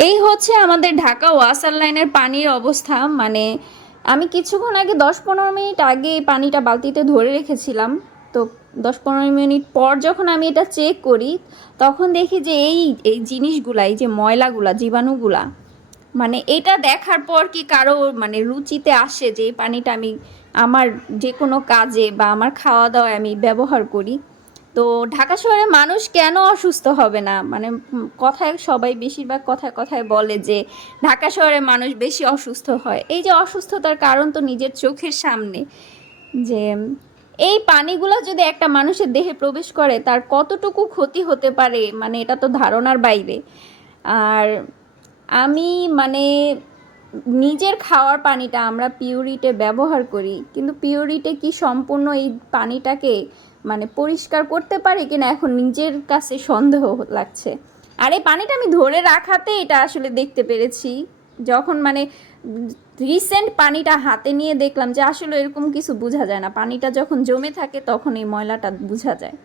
এই হচ্ছে আমাদের ঢাকা ওয়াসার লাইনের পানির অবস্থা। মানে আমি কিছুক্ষণ আগে 10-15 মিনিট আগে এই পানিটা বালতিতে ধরে রেখেছিলাম। তো 10-15 মিনিট পর যখন আমি এটা চেক করি, তখন দেখি যে এই এই জিনিসগুলা, এই যে ময়লাগুলা, জীবাণুগুলা, মানে এটা দেখার পর কি কারো মানে রুচিতে আসে যে এই পানিটা আমি আমার যে কোনো কাজে বা আমার খাওয়া দাওয়ায় আমি ব্যবহার করি? তো ঢাকা শহরে মানুষ কেন অসুস্থ হবে না? মানে কথায় সবাই বেশিরভাগ কথায় কথায় বলে যে ঢাকা শহরে মানুষ বেশি অসুস্থ হয়। এই যে অসুস্থতার কারণ তো নিজের চোখের সামনে, যে এই পানিগুলো যদি একটা মানুষের দেহে প্রবেশ করে তার কতটুকু ক্ষতি হতে পারে, মানে এটা তো ধারণার বাইরে। আর আমি মানে নিজের খাওয়ার পানিটা আমরা পিউরিটে ব্যবহার করি, কিন্তু পিউরিটে কি সম্পূর্ণ এই পানিটাকে মানে পরিষ্কার করতে পারে কিনা এখন নিজের কাছে সন্দেহ লাগছে। আর এই পানিটা আমি ধরে রাখাতে এটা আসলে দেখতে পেরেছি, যখন মানে রিসেন্ট পানিটা হাতে নিয়ে দেখলাম যে আসলে এরকম কিছু বোঝা যায় না, পানিটা যখন জমে থাকে তখন এই ময়লাটা বোঝা যায়।